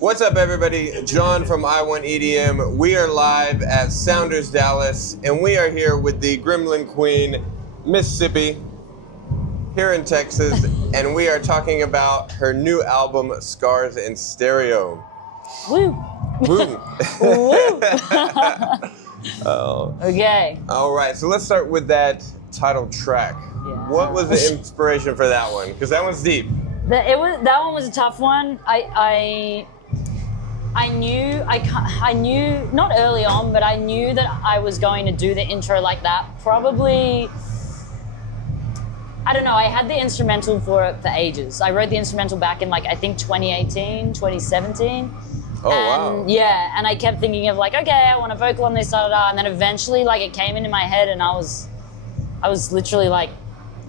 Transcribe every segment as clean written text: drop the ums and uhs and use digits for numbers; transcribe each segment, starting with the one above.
What's up, everybody? John from I Want EDM. We are live at Sounders Dallas, and we are here with the Gremlin Queen, Mississippi, here in Texas, and we are talking about her new album, Scars in Stereo. Woo! Woo! Woo! Oh. Okay. All right, so let's start with that title track. Yeah. What was the inspiration for that one? Because that one's deep. That one was a tough one. I knew not early on, but I knew that I was going to do the intro like that. Probably, I don't know. I had the instrumental for it for ages. I wrote the instrumental back in I think 2018, 2017. Oh, wow. Yeah, and I kept thinking of okay, I want a vocal on this, and then eventually it came into my head, and I was literally like,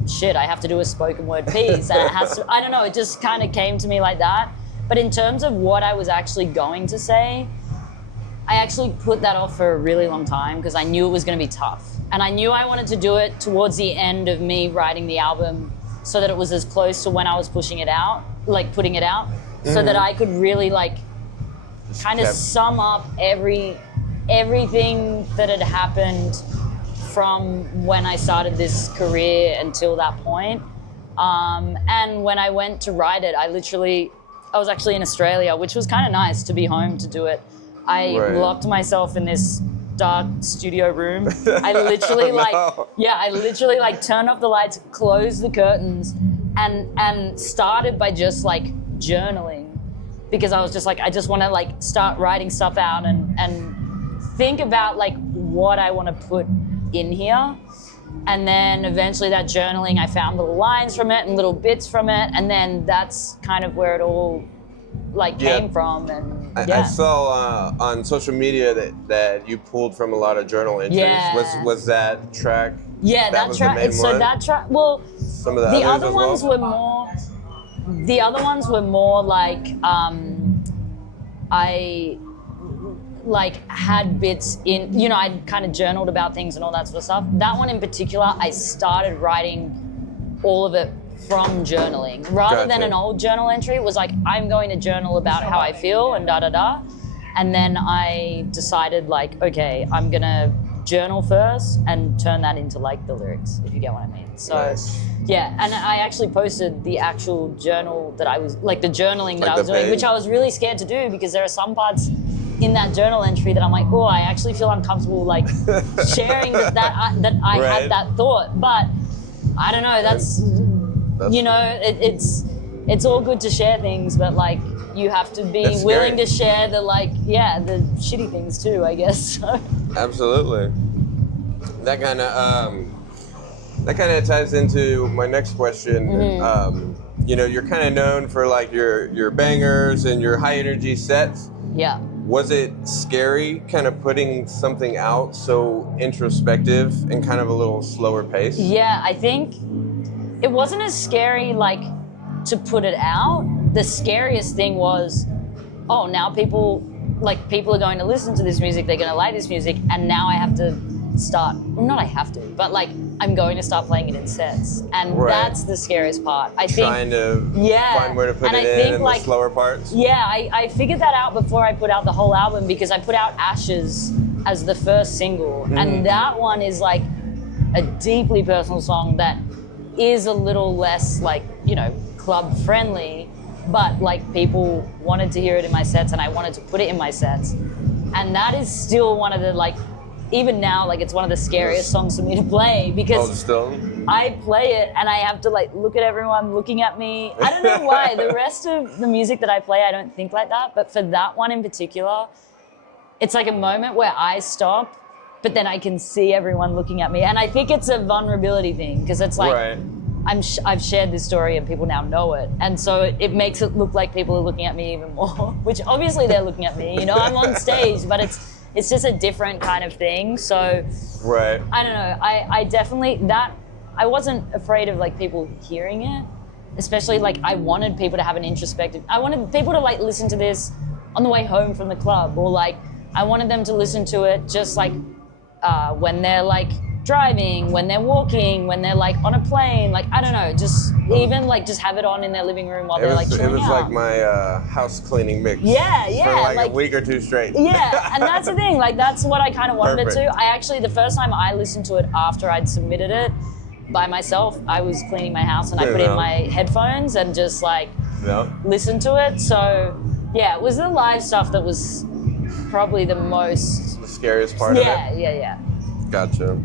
shit, I have to do a spoken word piece, and it has to, I don't know, it just kind of came to me like that. But in terms of what I was actually going to say, I actually put that off for a really long time because I knew it was going to be tough. And I knew I wanted to do it towards the end of me writing the album so that it was as close to when I was putting it out, so that I could really kind of sum up everything that had happened from when I started this career until that point. And when I went to write it, I was actually in Australia, which was kind of nice to be home to do it. I locked myself in this dark studio room. I literally turned off the lights, closed the curtains, and started by just journaling, because I was just I just want to start writing stuff out and think about what I want to put in here. And then eventually that journaling, I found little lines from it and little bits from it, and then that's kind of where it all came from. And I saw on social media that you pulled from a lot of journal entries. Yeah. Was that track? Yeah, that track. So that track. Well, some of the other ones were more. The other ones were more I had bits in, I'd kind of journaled about things and all that sort of stuff. That one in particular, I started writing all of it from journaling. Rather than an old journal entry, it was I'm going to journal about how I feel and da-da-da. And then I decided okay, I'm gonna journal first and turn that into the lyrics, if you get what I mean. So nice. Yeah, and I actually posted the actual journal that I was, the journaling that I was doing, which I was really scared to do because there are some parts in that journal entry that I'm oh, I actually feel uncomfortable sharing that I had that thought. But I don't know, that's it's all good to share things, but you have to be willing to share the the shitty things too, I guess. So. Absolutely. That kind of ties into my next question. Mm-hmm. You're kind of known for your bangers and your high energy sets. Yeah. Was it scary kind of putting something out so introspective and kind of a little slower pace? Yeah, I think it wasn't as scary to put it out. The scariest thing was, oh, now people are going to listen to this music, they're going to like this music, and now I have to start, not I have to, but I'm going to start playing it in sets. And that's the scariest part. Trying to find where to put it in the slower parts? Yeah, I figured that out before I put out the whole album, because I put out Ashes as the first single. And that one is a deeply personal song that is a little less club friendly, but people wanted to hear it in my sets, and I wanted to put it in my sets. And that is still one of the even now, it's one of the scariest songs for me to play, because I play it and I have to look at everyone looking at me. I don't know why. The rest of the music that I play, I don't think like that. But for that one in particular, it's a moment where I stop, but then I can see everyone looking at me. And I think it's a vulnerability thing, because it's I've shared this story and people now know it. And so it makes it look like people are looking at me even more, which obviously they're looking at me. I'm on stage, but it's just a different kind of thing. So I don't know. I definitely, I wasn't afraid of people hearing it, especially I wanted people to have an introspective, I wanted people to listen to this on the way home from the club, or I wanted them to listen to it just when they're driving, when they're walking, when they're like on a plane, like I don't know, just even like just have it on in their living room while they're like chilling out. It was like my house cleaning mix. Yeah, For like a week or two straight. Yeah, and that's the thing, like that's what I kind of wanted Perfect. it to. I actually, the first time I listened to it after I'd submitted it by myself, I was cleaning my house and I put in my headphones and just like listened to it. So yeah, it was the live stuff that was probably the most... The scariest part of it? Yeah. Gotcha.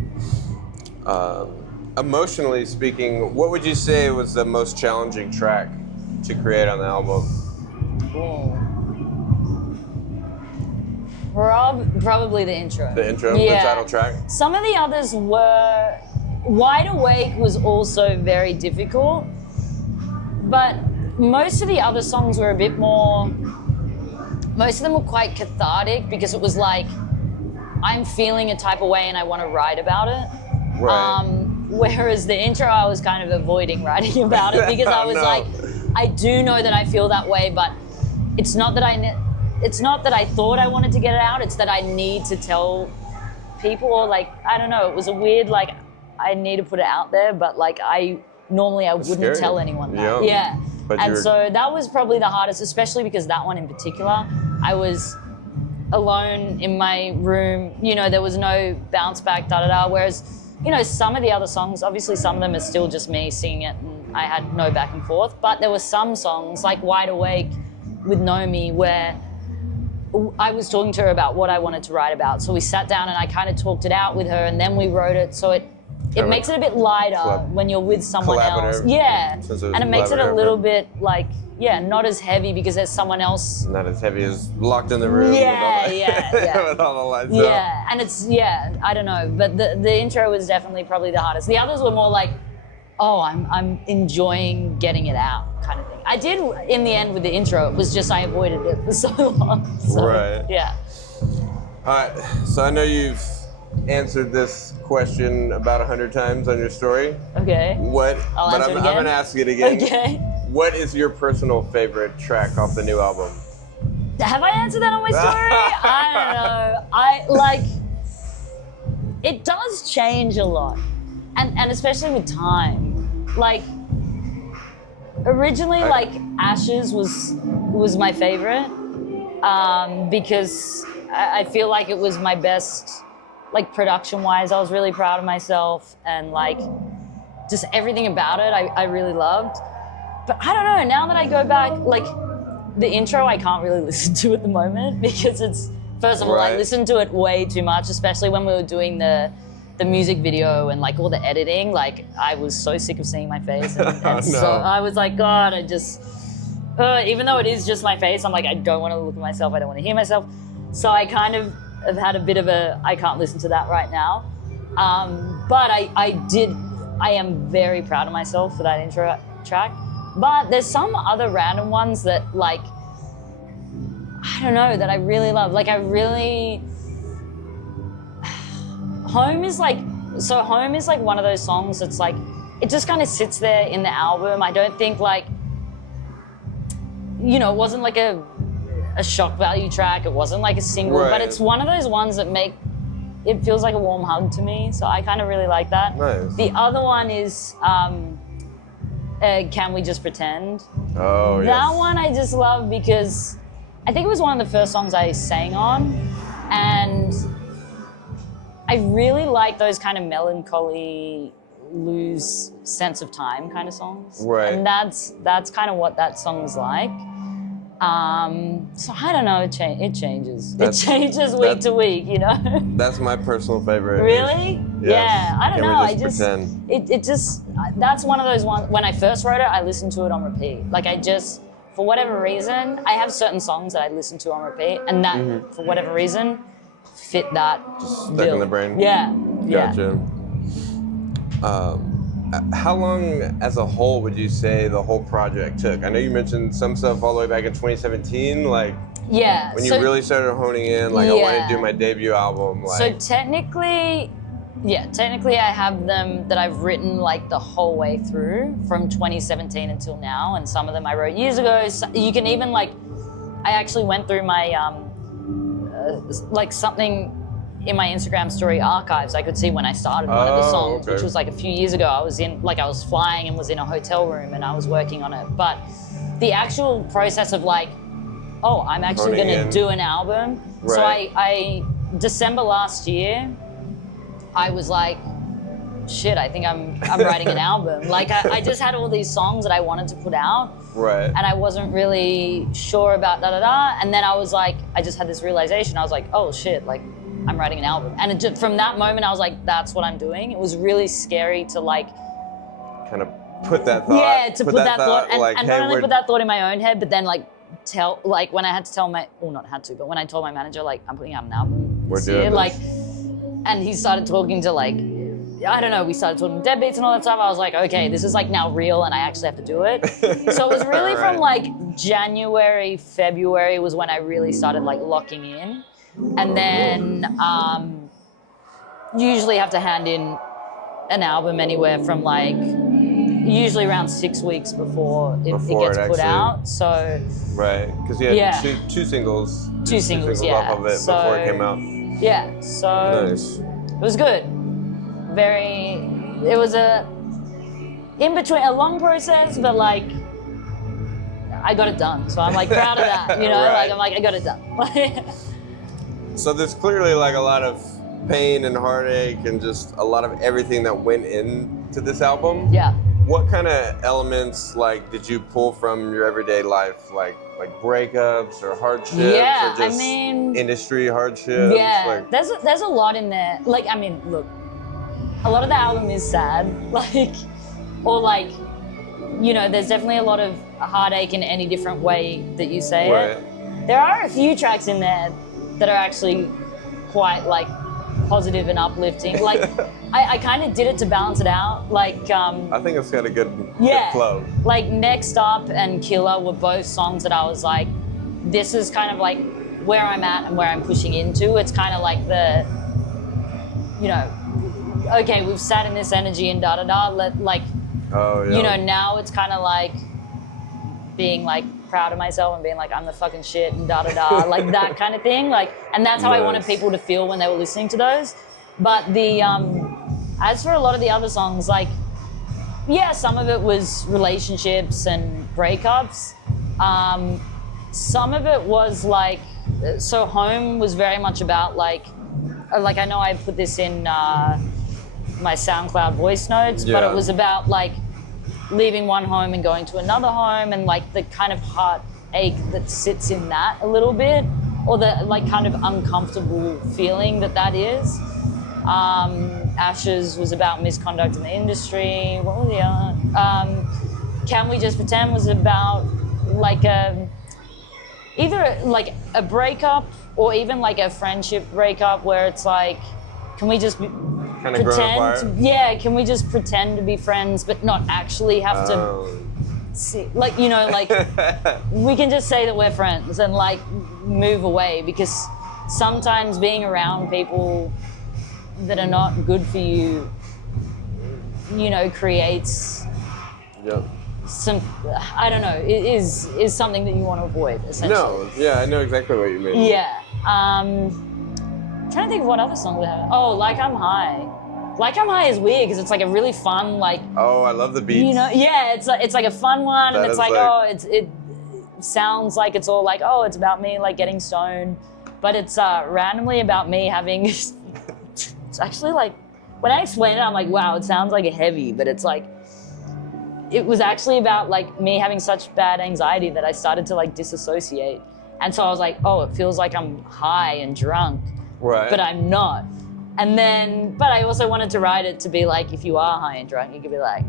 Emotionally speaking, what would you say was the most challenging track to create on the album? Probably the intro. The intro, the title track? Some of the others were... Wide Awake was also very difficult, but most of the other songs were a bit more... Most of them were quite cathartic because it was like, I'm feeling a type of way and I want to write about it. Right. Whereas the intro, I was kind of avoiding writing about it because I was like, I do know that I feel that way, but it's not that I thought I wanted to get it out. It's that I need to tell people, or like, I don't know. It was a weird, like, I need to put it out there, but like normally I wouldn't tell anyone that. Yeah. And so that was probably the hardest, especially because that one in particular, I was alone in my room, you know, there was no bounce back, whereas, you know, some of the other songs, obviously some of them are still just me singing it and I had no back and forth, but there were some songs like Wide Awake with Nomi where I was talking to her about what I wanted to write about. So we sat down and I kind of talked it out with her and then we wrote it. So it makes it a bit lighter when you're with someone else. Yeah, and it makes it a little bit like, not as heavy because there's someone else. Not as heavy as locked in the room. Yeah. With all the lights out. Yeah, and it's, I don't know, but the intro was definitely probably the hardest. The others were more like, oh, I'm enjoying getting it out kind of thing. I did, in the end with the intro, it was just I avoided it for so long. So, right. Yeah. All right, so I know you've answered this question about 100 times on your story. Okay. I'm gonna ask it again. Okay. What is your personal favorite track off the new album? Have I answered that on my story? I don't know. It does change a lot. And especially with time. Like, originally, like, Ashes was my favorite because I feel like it was my best, like, production-wise. I was really proud of myself and, like, just everything about it I really loved. But I don't know, now that I go back, like, the intro I can't really listen to at the moment because it's, first of all, I listened to it way too much, especially when we were doing the music video and like all the editing. Like, I was so sick of seeing my face and so I was like, God, I just, even though it is just my face, I'm like, I don't want to look at myself, I don't want to hear myself. So I kind of have had a bit of I can't listen to that right now. But I am very proud of myself for that intro track. But there's some other random ones that, like, I don't know, that I really love. Like, Home is like one of those songs that's like, it just kind of sits there in the album. I don't think, like, you know, it wasn't like a shock value track. It wasn't like a single, but it's one of those ones that it feels like a warm hug to me. So I kind of really like that. Nice. The other one is, Can We Just Pretend? Oh, yes. That one I just love because I think it was one of the first songs I sang on, and I really like those kind of melancholy, lose sense of time kind of songs. Right. And that's kind of what that song's like. So I don't know, it changes. It changes week to week, you know? That's my personal favorite. Really? Yes. Yeah, I don't know. Pretend? It just, that's one of those ones, when I first wrote it, I listened to it on repeat. Like, for whatever reason, I have certain songs that I listen to on repeat, and that, for whatever reason, fit that just stuck in the brain? Yeah. Gotcha. How long as a whole would you say the whole project took? I know you mentioned some stuff all the way back in 2017, like when you really started honing in, like I wanted to do my debut album. Like. So technically I have them that I've written like the whole way through from 2017 until now, and some of them I wrote years ago. So you can even I actually went through my like something in my Instagram story archives, I could see when I started one of the songs, okay. which was like a few years ago. I was flying and was in a hotel room and I was working on it. But the actual process of like, oh, I'm actually Honing going to in. do an album. Right. So I December last year, I was like, shit, I think I'm writing an album. Like I just had all these songs that I wanted to put out. Right. And I wasn't really sure about da-da-da. And then I was like, I just had this realization. I was like, oh shit, like I'm writing an album. And it just, from that moment, I was like, that's what I'm doing. It was really scary to like... kind of put that thought. Yeah, to put that thought. And, like, and hey, not only we're- put that thought in my own head, but then like when I had to tell my, well not had to, but when I told my manager like, I'm putting out an album We're this doing year, this. like, and he started talking to like, I don't know, we started talking Deadbeats and all that stuff. I was like, okay, this is like now real and I actually have to do it. So it was really from like January, February was when I really started like locking in. And then usually have to hand in an album anywhere from like, usually around 6 weeks before it gets put actually- out. So Right, because you had Yeah. two singles. Two singles, yeah. off of it So- before it came out. yeah, so Nice. it was good. It was a long process, but like I got it done. So I'm like proud of that, you know, Right. like I'm like, I got it done. So there's clearly like a lot of pain and heartache and just a lot of everything that went into this album. Yeah. What kind of elements like did you pull from your everyday life, like breakups or hardships, Yeah, or just I mean, industry hardships? yeah, Like, there's a lot in there. Like, I mean, look, a lot of the album is sad, like, or like, you know, there's definitely a lot of heartache in any different way that you say right. it. There are a few tracks in there that are actually quite like positive and uplifting. Like, I kind of did it to balance it out. Like, I think it's got a good yeah, flow. like Next Up and Killer were both songs that I was like, this is kind of like where I'm at and where I'm pushing into. It's kind of like the, you know, okay, we've sat in this energy and da da da. Like, Oh yeah. you know, now it's kind of like being like proud of myself and being like, I'm the fucking shit and da da da, like that kind of thing. Like, and that's how I wanted Nice. people to feel when they were listening to those. But the as for a lot of the other songs, like, yeah, some of it was relationships and breakups. Some of it was like, so Home was very much about like I know I put this in my SoundCloud voice notes, but Yeah. it was about like leaving one home and going to another home and like the kind of heartache that sits in that a little bit, or the like kind of uncomfortable feeling that is. Ashes was about misconduct in the industry. What was the other? Can We Just Pretend was about like either like a breakup or even like a friendship breakup where it's like, can we just Kind of grown apart. yeah, can we just pretend to be friends but not actually have to see, like, you know, like we can just say that we're friends and like move away, because sometimes being around people that are not good for you, you know, creates Yep. some, I don't know, it is something that you want to avoid, essentially. No, yeah, I know exactly what you mean. Yeah. Trying to think of what other songs we have. Oh, Like I'm High. Like I'm High is weird because it's like a really fun, like, Oh, I love the beats. you know, yeah, it's like a fun one, That and it's is like, like- oh, it sounds like it's all like, oh, it's about me like getting stoned, but it's randomly about me having. It's actually like, when I explain it, I'm like, wow, it sounds like a heavy, but it's like, it was actually about like me having such bad anxiety that I started to like disassociate, and so I was like, oh, it feels like I'm high and drunk, Right. but I'm not. And then, but I also wanted to write it to be like, if you are high and drunk, you could be like,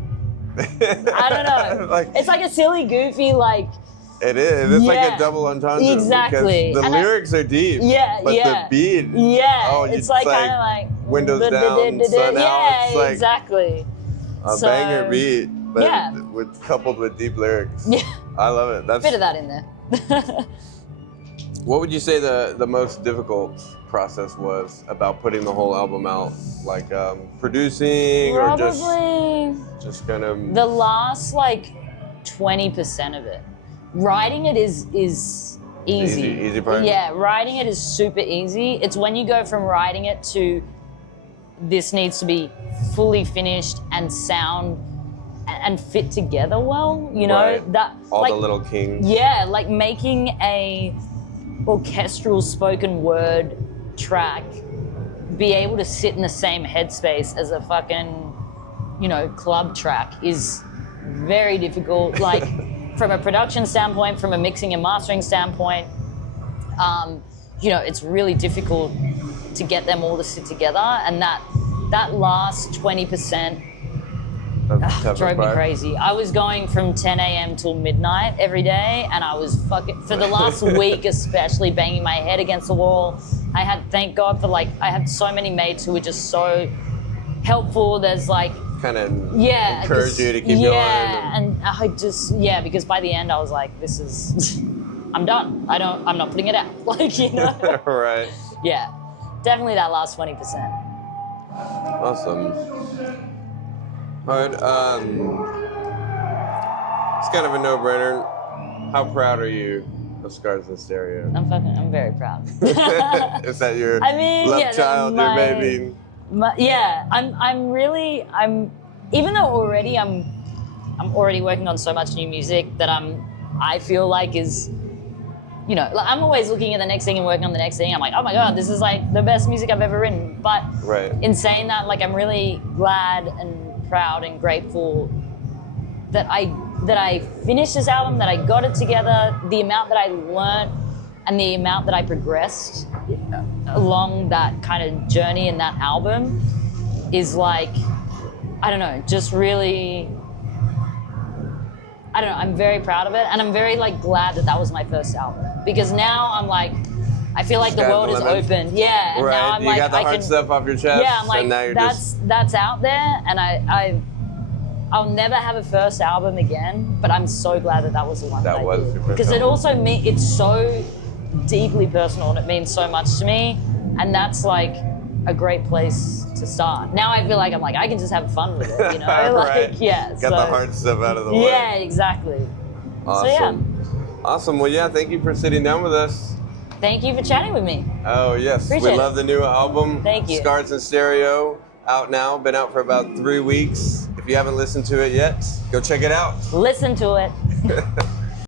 I don't know. Like, It's like a silly, goofy, like, it is. It's like Yeah, a double entendre. exactly. Because the And I- lyrics are deep. Yeah, But yeah. the beat. yeah, Oh, it's like kind of like windows down, sun out. Yeah, It's like exactly. a So, banger beat, but yeah. coupled with deep lyrics. Yeah, I love it. That's bit of that in there. What would you say the most difficult process was about putting the whole album out? Like producing or Probably just kind of the last like 20% of it. Writing it is Easy. Easy part? Yeah, writing it is super easy. It's when you go from writing it to this needs to be fully finished and sound and fit together well, you know? Right. That All like, the little kings. yeah, like making a orchestral spoken word track be able to sit in the same headspace as a fucking, you know, club track is very difficult. Like from a production standpoint, from a mixing and mastering standpoint, you know, it's really difficult to get them all to sit together, and that last 20% drove me crazy. I was going from 10 a.m. till midnight every day, and I was fucking, for the last week especially, banging my head against the wall. I had, thank God for like, I had so many mates who were just so helpful. There's like, kind of yeah, encourage you to keep going. Yeah, and I just, yeah, because by the end I was like, this is, I'm done. I'm not putting it out. Like, you know? Right. Yeah, definitely that last 20%. Awesome. All right, it's kind of a no-brainer. How proud are you of Scars in Stereo? I'm very proud. Is that your yeah, child, your baby? Yeah, I'm really, even though already I'm already working on so much new music that I feel like is, you know, like I'm always looking at the next thing and working on the next thing. I'm like, oh my God, this is like the best music I've ever written. But right. In saying that, like I'm really glad and proud and grateful that I finished this album, that I got it together, the amount that I learned and the amount that I progressed along that kind of journey in that album is like, I don't know, just really, I don't know, I'm very proud of it, and I'm very like glad that was my first album, because now I'm like, I feel like the world is open. Yeah, and right. now I'm you like, got the hard stuff off your chest. Yeah, I'm like, and now you're that's out there, and I'll never have a first album again, but I'm so glad that was the one that I did. Because it also it's so deeply personal and it means so much to me, and that's like a great place to start. Now I feel like I'm like, I can just have fun with it, you know? Right. Like, yeah. Got the hard stuff out of the way. Yeah, exactly. Awesome. So, yeah. Awesome. Well, yeah, thank you for sitting down with us. Thank you for chatting with me. Oh, yes. Appreciate we love the new album. Thank you. Scars in Stereo, out now. Been out for about 3 weeks. If you haven't listened to it yet, go check it out. Listen to it.